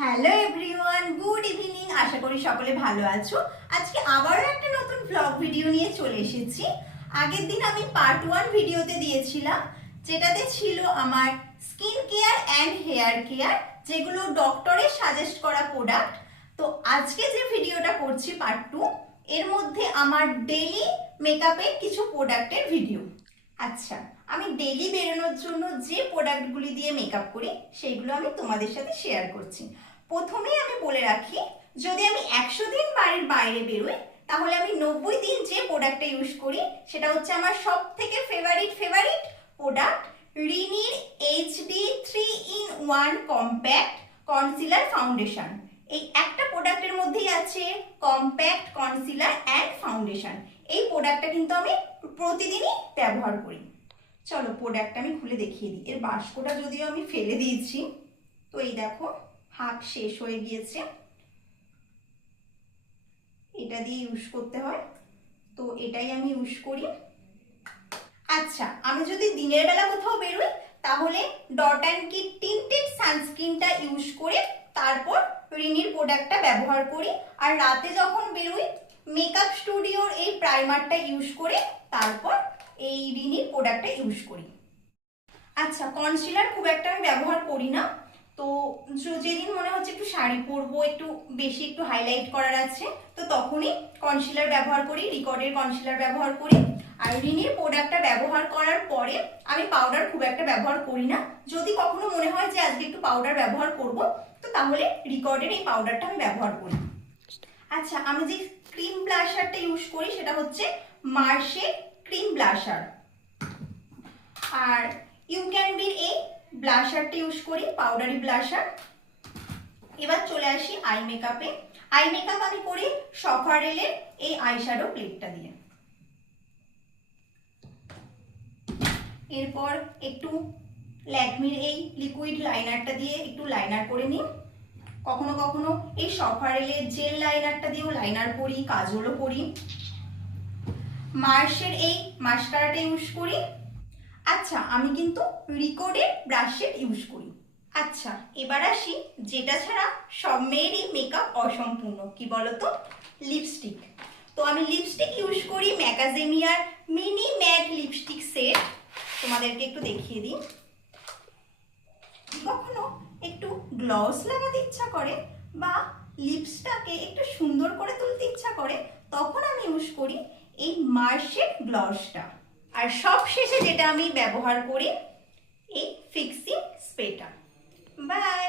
Hello everyone, good evening. আশা করি সকলে ভালো আছো। আজকে আবারও একটা নতুন ব্লগ ভিডিও নিয়ে চলে এসেছি। আগের দিন আমি পার্ট 1 ভিডিওতে দিয়েছিলাম, যেটাতে ছিল আমার skin care and hair care, যেগুলো ডক্টরের সাজেস্ট করা প্রোডাক্ট। তো আজকে যে ভিডিওটা করছি পার্ট 2, এর মধ্যে আমার ডেইলি মেকআপের কিছু প্রোডাক্টের ভিডিও। আচ্ছা, আমি ডেইলি বেরোনোর জন্য যে প্রোডাক্টগুলি দিয়ে মেকআপ করি সেইগুলো আমি তোমাদের সাথে শেয়ার করছি। প্রথমেই আমি বলে রাখি, যদি আমি 100 দিন বাড়ির বাইরে বেরোই, তাহলে আমি 90 দিন যে প্রোডাক্টটা ইউজ করি সেটা হচ্ছে আমার সব থেকে ফেভারিট প্রোডাক্ট, রিনির HD 3-in-1 compact concealer foundation. এই একটা প্রোডাক্টের মধ্যেই আছে কম্প্যাক্ট কনসিলার অ্যান্ড ফাউন্ডেশন। এই প্রোডাক্টটা কিন্তু আমি প্রতিদিনই ব্যবহার করি। চলো প্রোডাক্টটা আমি খুলে দেখিয়ে দিই। এর বাস্কটা যদিও আমি ফেলে দিয়েছি, তো এই দেখো হাফ শেষ হয়ে গিয়েছে। এটা দিয়ে ইউজ করতে হয়, তো এটাই আমি ইউজ করি। আচ্ছা, আমি যদি দিনের বেলা কোথাও বেরোই, তাহলে ডট অ্যান্ড কি টিন্টেড সানস্ক্রিনটা ইউজ করে তারপর রিনির প্রোডাক্টটা ব্যবহার করি। আর রাতে যখন বেরোই, মেকআপ স্টুডিওর এই প্রাইমারটা ইউজ করে তারপর এই রিনির প্রোডাক্টটা ইউজ করি। আচ্ছা, কনসিলার খুব একটা আমি ব্যবহার করি না। তো যেদিন মনে হচ্ছে একটু শাড়ি পরবো, একটু বেশি একটু হাইলাইট করার আছে, তো তখনই কনসিলার ব্যবহার করি, রিকর্ডের কনসিলার ব্যবহার করি। আর রিনির প্রোডাক্টটা ব্যবহার করার পরে আমি পাউডার খুব একটা ব্যবহার করি না। যদি কখনো মনে হয় যে আজকে একটু পাউডার ব্যবহার করব, তো তাহলে রিকর্ডের এই পাউডারটা আমি ব্যবহার করি। আচ্ছা, আমি যে ক্রিম ব্লাশারটা ইউজ করি সেটা হচ্ছে মার্শের ক্রিম ব্লাশার। আর ইউ ক্যান বির এই ব্লাশারটা ইউজ করি, পাউডারি ব্লাশার। এবার চলে আসি আই মেকআপে। আই মেকআপ আমি করি সফারেলের এই আইশ্যাডো প্লেটটা দিয়ে। এরপর একটু ল্যাকমির এই লিকুইড লাইনারটা দিয়ে একটু লাইনার করে নিই। কখনো কখনো এই সফারেলের জেল লাইনারটা দিয়েও লাইনার করি, কাজলও করি। মার্শের এই মাস্কারাটা ইউজ করি। আচ্ছা, আমি কিন্তু রিকর্ডের ব্রাশ শেড ইউজ করি। আচ্ছা, এবার আসি যেটা ছাড়া সব মেয়েরই মেকআপ অসম্পূর্ণ, কি বলতো, লিপস্টিক। তো আমি লিপস্টিক ইউজ করি ম্যাকাডেমিয়ার মিনি ম্যাট লিপস্টিক সেট। তোমাদেরকে একটু দেখিয়ে দিই। কখনো একটু গ্লস লাগাতে ইচ্ছা করে বা লিপসটাকে একটু সুন্দর করে তুলতে ইচ্ছা করে, তখন আমি ইউজ করি এই মার্শের গ্লসটা। আর সব শেষে যেটা আমি ব্যবহার করি, এই ফিক্সিং স্প্রেটা। বাই।